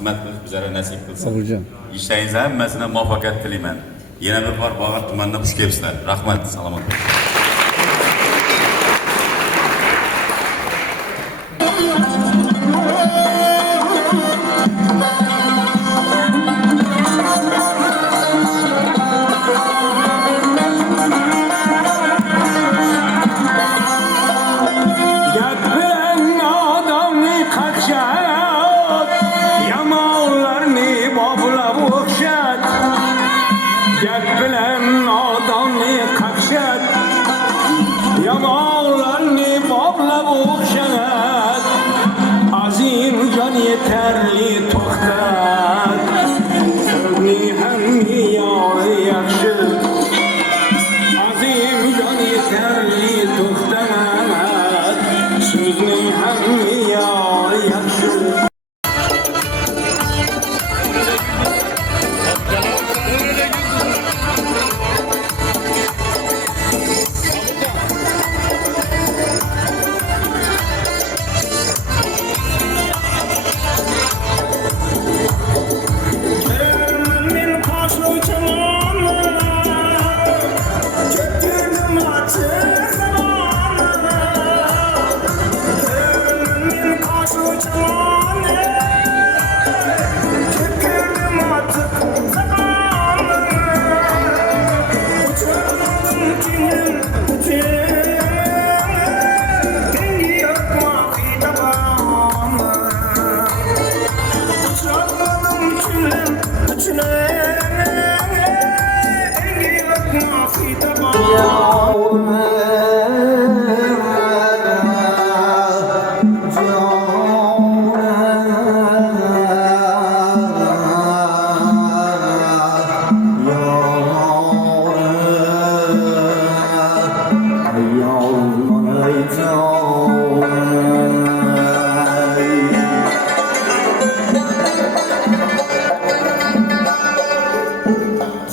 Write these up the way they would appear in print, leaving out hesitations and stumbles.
Hikmet kılıç bizlere nasip kılsın. Hocam. İşlerinize hemmesine muvaffakiyet dileyim. Yine bir var Bağat Tumanı'nda hoş gelipsizler. Rahmet, salamat. Yeterli toxtat Sözünü hem yar yaxşı Azim can yeterli toxtat Sözünü hem yar yaxşı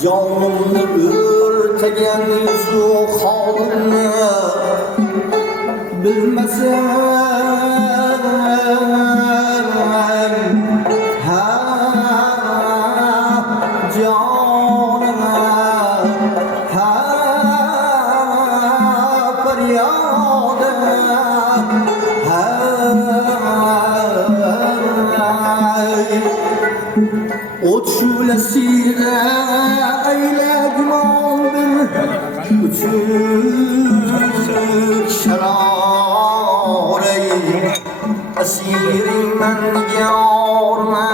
Canımı ürtegen yüzü halını bilmesen ha canına ha feryadına o çülesiyle eyle gümandır küçük şerareyi esirim ben görme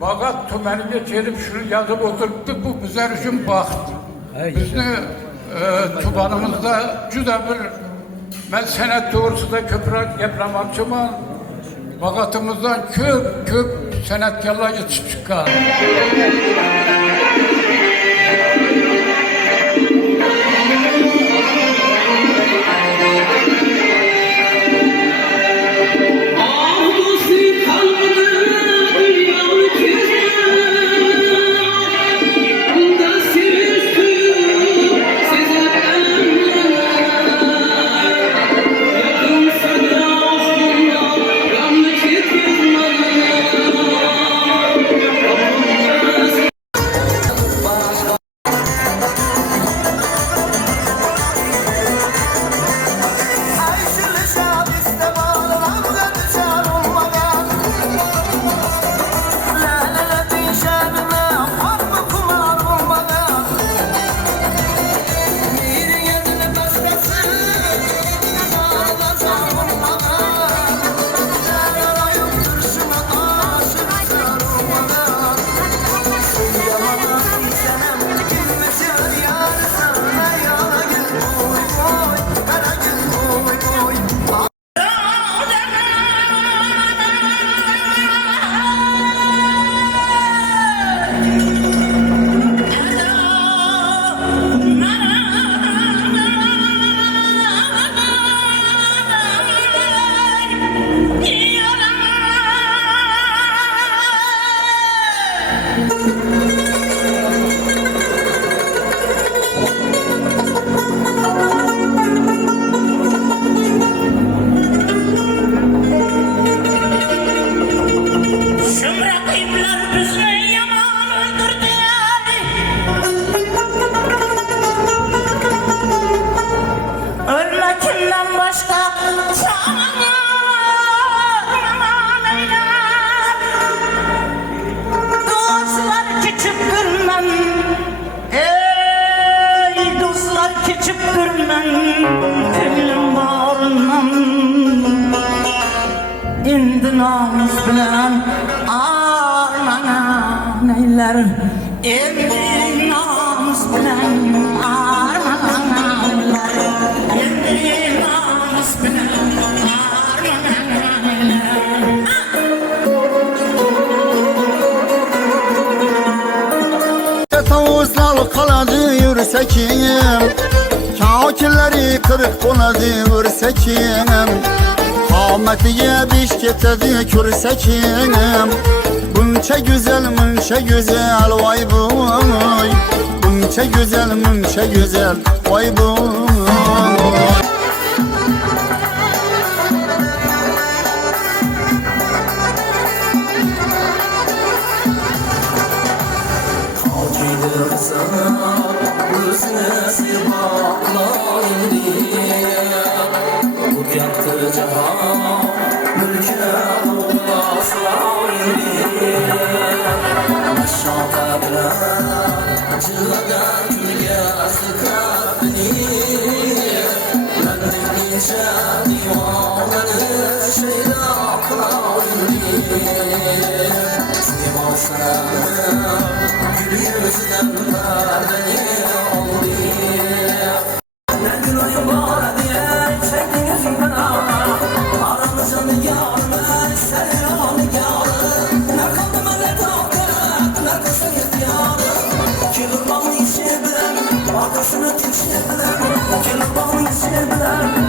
Bağat Tumanı'na gelip şunu yazıp oturttuk, bu bizler için baxt. Bizni Tumanımızda cüda bir, ben senet doğrusunda köprü yapramakçımam. Bağatımızdan köp senetkarlar yetişip çıkan. aylar endi namus bilan armonlar endi namus bilan Tavuzlar qoladi yursakim, kakillari qirq bo'ladi ursakim, qomatiga besh ketadi ko'rsakim. Buncha güzel, vay boy. Buncha güzel, vay boy. Arkasına kimse bilen, kelebağın ise bilen